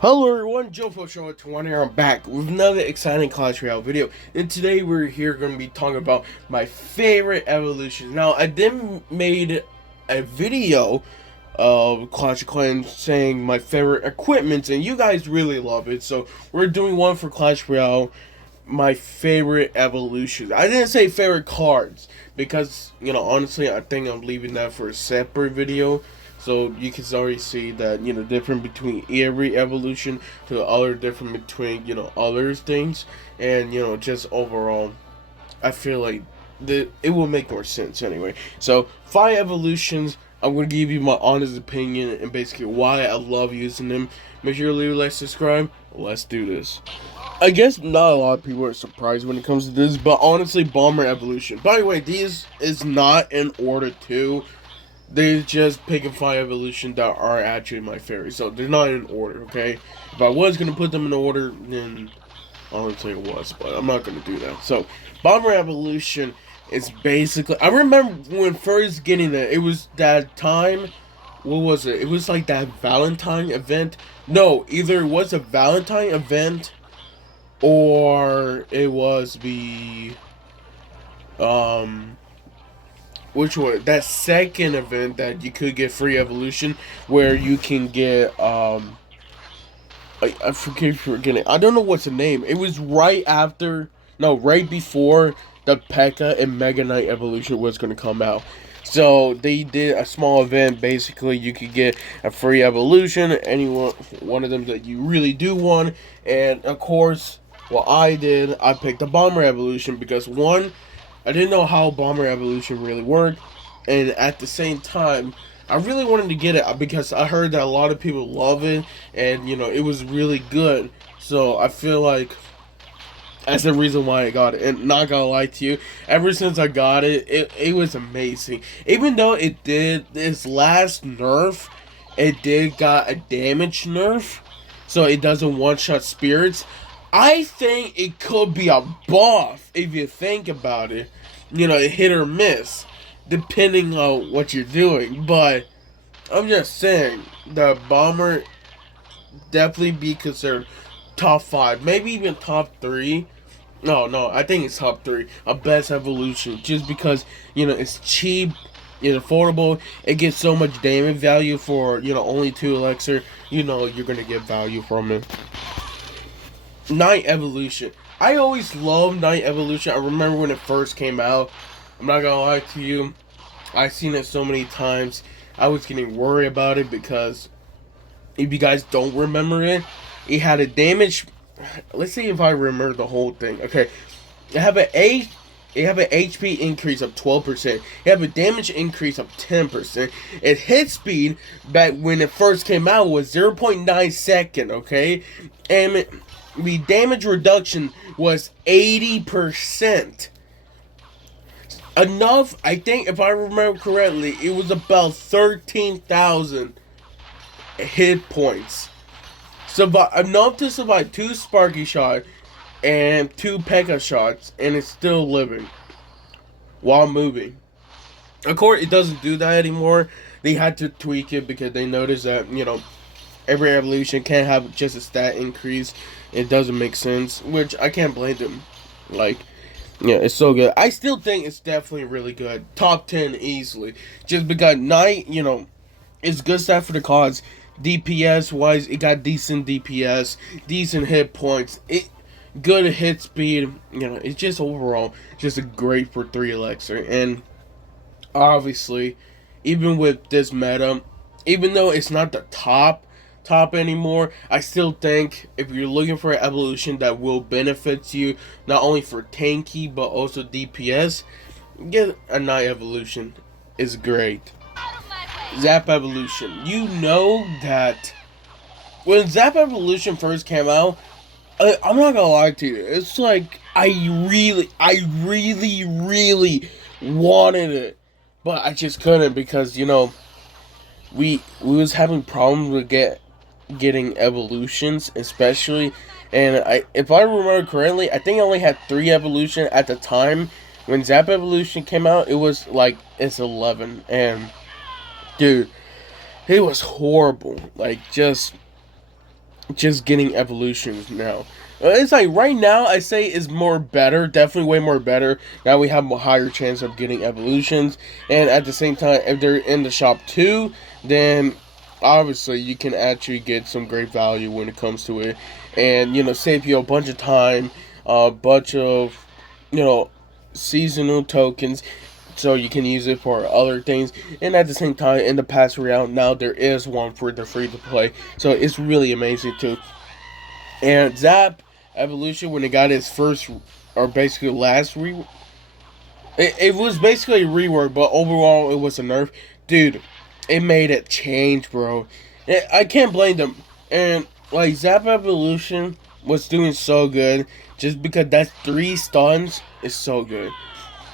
Hello everyone, Joe Show 20 here. I'm back with another exciting Clash Royale video. And today we're here going to be talking about my favorite evolutions. Now, I then made a video of Clash of Clans saying my favorite equipments, and you guys really love it. So we're doing one for Clash Royale, my favorite evolutions. I didn't say favorite cards because, honestly, I think I'm leaving that for a separate video. So you can already see that, different between every evolution to the other, different between, other things. And, just overall, I feel like it will make more sense anyway. So, 5 evolutions. I'm going to give you my honest opinion and basically why I love using them. Make sure to leave a like, subscribe. Let's do this. I guess not a lot of people are surprised when it comes to this, but honestly, Bomber Evolution. By the way, these is not in order too. They just pick and 5 evolution that are actually my favorite. So they're not in order, okay? If I was gonna put them in order, then I would say it was, but I'm not gonna do that. So Bomber Evolution is basically, I remember when first getting it was that time. What was it? It was like that Valentine event. No, either it was a Valentine event or it was the which one? That second event that you could get free evolution, where you can get I forget. I don't know what's the name. It was right after, no, right before the P.E.K.K.A. and Mega Knight evolution was gonna come out. So they did a small event. Basically, you could get a free evolution, one of them that you really do want, and of course, what I did, I picked the Bomber evolution because one, I didn't know how Bomber Evolution really worked, and at the same time, I really wanted to get it because I heard that a lot of people love it, and it was really good. So I feel like that's the reason why I got it. And not gonna lie to you, ever since I got it, it was amazing. Even though it did this last nerf, it did got a damage nerf, so it doesn't one-shot spirits. I think it could be a buff if you think about it. Hit or miss, depending on what you're doing. But I'm just saying, the Bomber definitely be considered top 5, maybe even top 3. No, I think it's top 3 of best evolution, just because it's cheap, it's affordable, it gets so much damage value for only 2 elixir. You're gonna get value from it. Night Evolution. I always loved Night Evolution. I remember when it first came out. I'm not gonna lie to you. I've seen it so many times. I was getting worried about it because if you guys don't remember it, it had a damage. Let's see if I remember the whole thing. Okay, it have an HP increase of 12%. You have a damage increase of 10%. Its hit speed back when it first came out was 0.9 second. Okay, and the damage reduction was 80%. Enough, I think, if I remember correctly, it was about 13,000 hit points. Enough to survive 2 Sparky shots and 2 P.E.K.K.A. shots, and it's still living while moving. Of course, it doesn't do that anymore. They had to tweak it because they noticed that, every evolution can't have just a stat increase. It doesn't make sense, which I can't blame them. Like, yeah, it's so good. I still think it's definitely really good. Top 10 easily. Just because Knight, it's good stuff for the cause. DPS wise, it got decent DPS, decent hit points, good hit speed. It's just overall just a great for 3 elixir. And obviously, even with this meta, even though it's not the top anymore, I still think if you're looking for an evolution that will benefit you not only for tanky but also DPS, get a Night evolution. Is great. Zap evolution. You know that when Zap evolution first came out, I'm not gonna lie to you, it's like I really wanted it, but I just couldn't because we was having problems with getting evolutions, especially. And if I remember correctly, I think I only had 3 evolution at the time when Zap evolution came out. It was like it's 11, and dude, it was horrible. Like, just just getting evolutions now. It's like right now I say is more better, definitely way more better. Now we have a higher chance of getting evolutions, and at the same time, if they're in the shop too, then obviously you can actually get some great value when it comes to it, and save you a bunch of time, a bunch of you know seasonal tokens, so you can use it for other things. And at the same time, in the past round, now there is one for the free to play, so it's really amazing too. And Zap Evolution, when it got its first, or basically last it was basically a rework, but overall it was a nerf. Dude, it made it change, bro. I can't blame them. And like Zap Evolution was doing so good, just because that's 3 stuns is so good.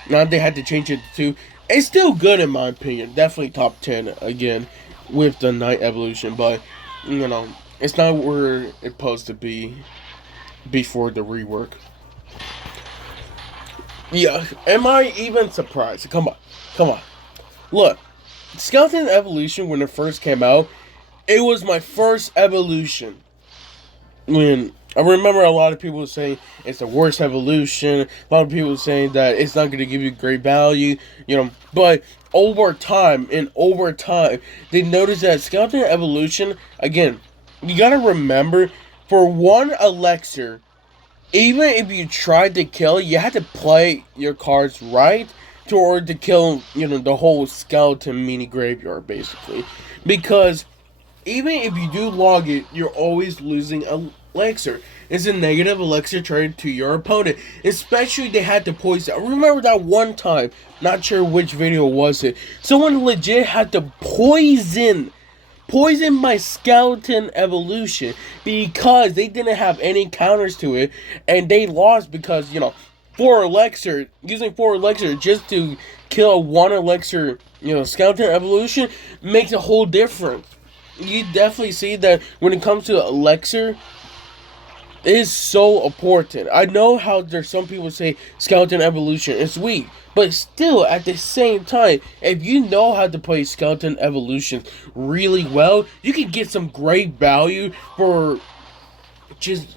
Now they had to change it to 2. It's still good in my opinion. Definitely top 10 again with the Night Evolution, but it's not where it's supposed to be before the rework. Yeah, am I even surprised? Come on, come on. Look, Skeleton Evolution when it first came out, it was my first evolution. When I remember a lot of people saying it's the worst evolution, a lot of people saying that it's not going to give you great value, but over time, they noticed that Skeleton Evolution, again, you gotta remember, for one elixir, even if you tried to kill, you had to play your cards right to order to kill, the whole skeleton mini graveyard, basically. Because even if you do log it, you're always losing elixir. It's a negative elixir trade to your opponent. Especially they had to poison. I remember that one time, not sure which video was it, someone legit had to poison my skeleton evolution because they didn't have any counters to it, and they lost because 4 elixir, using 4 elixir just to kill 1 elixir skeleton evolution makes a whole difference. You definitely see that when it comes to elixir, it is so important. I know how there's some people say skeleton evolution is weak, but still, at the same time, if you know how to play Skeleton Evolution really well, you can get some great value for just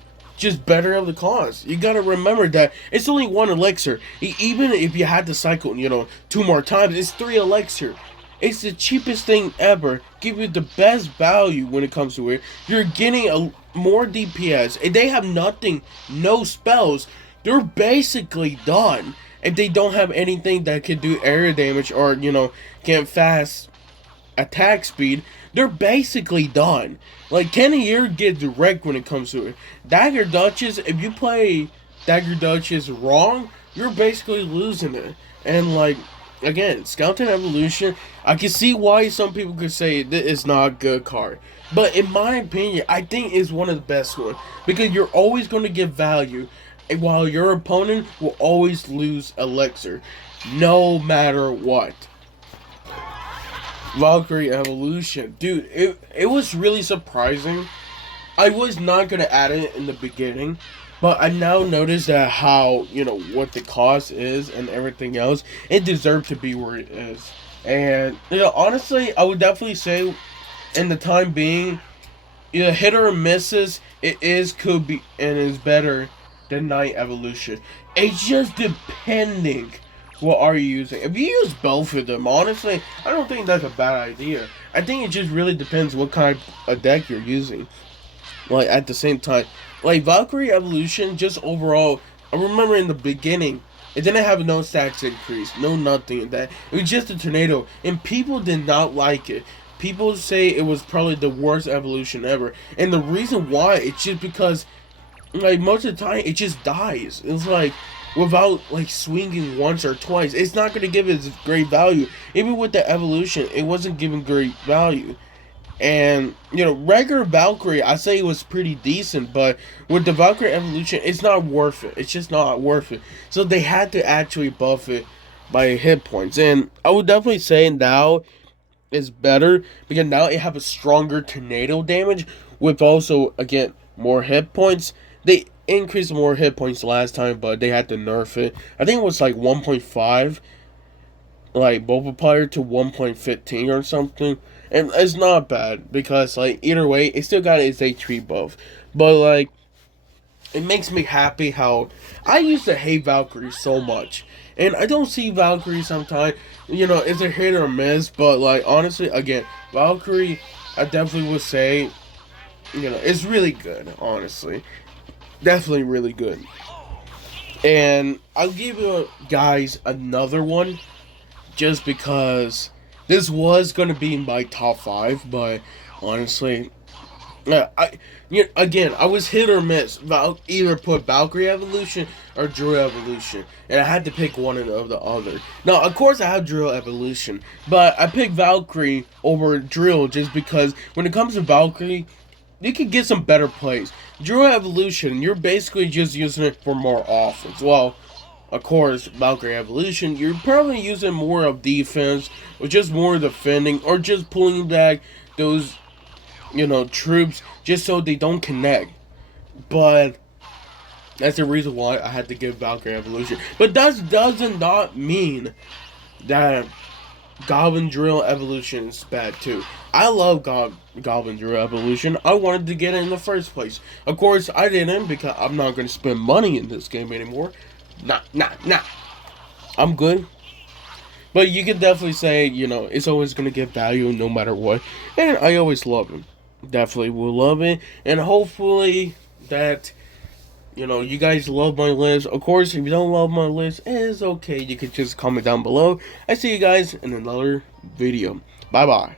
better of the cause. You gotta remember that it's only 1 elixir. Even if you had to cycle, 2 more times, it's 3 elixir. It's the cheapest thing ever. Give you the best value when it comes to it. You're getting more DPS. And they have nothing, no spells. They're basically done. If they don't have anything that can do area damage or, get fast attack speed, they're basically done. Like, Cannoneer gets wrecked when it comes to it. Dagger Duchess, if you play Dagger Duchess wrong, you're basically losing it. And, like, again, Skeleton Evolution, I can see why some people could say this is not a good card. But in my opinion, I think it's one of the best ones. Because you're always going to get value, while your opponent will always lose elixir, no matter what. Valkyrie Evolution. Dude, it was really surprising. I was not going to add it in the beginning, but I now notice that how, what the cost is and everything else, it deserves to be where it is. And, honestly, I would definitely say, in the time being, hit or misses, could be, and is better than Night Evolution. It's just depending what are you using. If you use both of them, honestly, I don't think that's a bad idea. I think it just really depends what kind of deck you're using. Like, at the same time, like, Valkyrie Evolution, just overall, I remember in the beginning, it didn't have no stacks increase, no nothing in that. It was just a tornado, and people did not like it. People say it was probably the worst evolution ever. And the reason why, it's just because, like, most of the time, it just dies. It's like, without, like, swinging once or twice, it's not going to give it great value. Even with the evolution, it wasn't giving great value. And, regular Valkyrie, I say it was pretty decent, but with the Valkyrie Evolution, it's not worth it. It's just not worth it. So they had to actually buff it by hit points. And I would definitely say now it's better, because now it have a stronger tornado damage with also, again, more hit points. They increased more hit points last time, but they had to nerf it. I think it was like 1.5, like multiplier to 1.15 or something. And it's not bad because like either way, it still got its HP buff. But like it makes me happy how I used to hate Valkyrie so much. And I don't see Valkyrie sometimes. You know, it's a hit or miss, but like honestly, again, Valkyrie I definitely would say, you know, it's really good, honestly. Definitely really good. And I'll give you guys another one just because this was gonna be my top five, but honestly, again, I was hit or miss. Either put Valkyrie Evolution or Drill Evolution, and I had to pick one of the other. Now, of course, I have Drill Evolution, but I picked Valkyrie over Drill just because when it comes to Valkyrie, you can get some better plays. Drill Evolution, you're basically just using it for more offense. Well, of course, Valkyrie Evolution, you're probably using more of defense, or just more defending, or just pulling back those, you know, troops just so they don't connect. But that's the reason why I had to give Valkyrie Evolution. But that does not mean that Goblin Drill Evolution is bad too. I love Goblin Drill Evolution. I wanted to get it in the first place. Of course, I didn't because I'm not going to spend money in this game anymore. Nah. I'm good. But you can definitely say, you know, it's always going to get value no matter what. And I always love it. Definitely will love it. And hopefully that, you know, you guys love my list. Of course, if you don't love my list, it's okay. You can just comment down below. I see you guys in another video. Bye-bye.